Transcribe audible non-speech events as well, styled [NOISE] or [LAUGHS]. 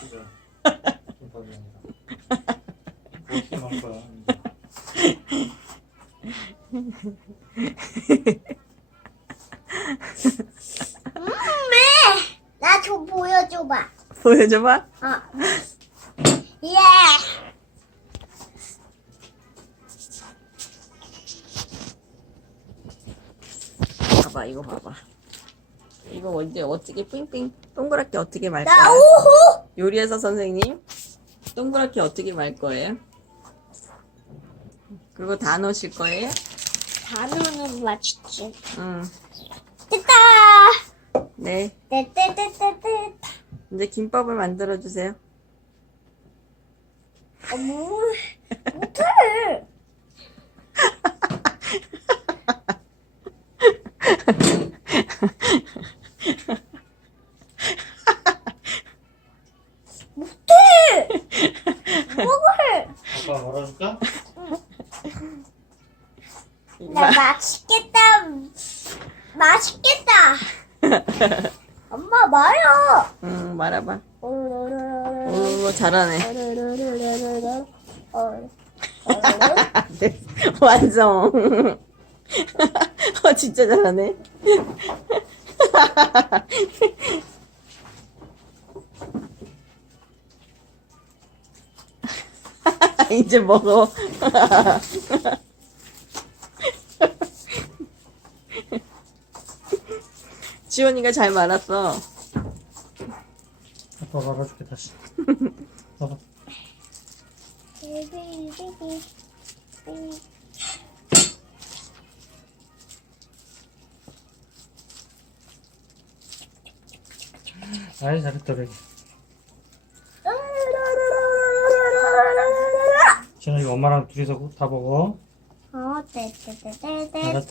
진짜. 김밥이 아니라. 어떻게 할 거야? 이제. 음, 왜? 나좀 보여줘봐. 보여줘봐. 어. 예. 봐봐, 이거 봐봐. 이거 먼저 어떻게 삥삥 동그랗게 어떻게 말 나? 오호. 요리해서 선생님 동그랗게 어떻게 말 거예요? 그리고 다 넣으실 거예요? 단어는 맛있지. 응. 됐다. 네. 떼떼떼떼떼. 이제 김밥을 만들어 주세요. 어머. [LAUGHS] 못해. 뭐가 해? 말아줄까? 나 맛있겠다. 맛있겠다. 엄마 말어. 응, 말아봐. 어. 오, 잘하네. 네, [LAUGHS] 완성. [LAUGHS] 어, 진짜 잘하네. [LAUGHS] [LAUGHS] 이제 먹어. [LAUGHS] 지원이가 잘 말았어. 아빠 말아줄게 다시. 봐봐. 아이 잘했다 그래. 이거 엄마랑 둘이서 다 먹어. 어, 떼떼떼떼떼. 알았지?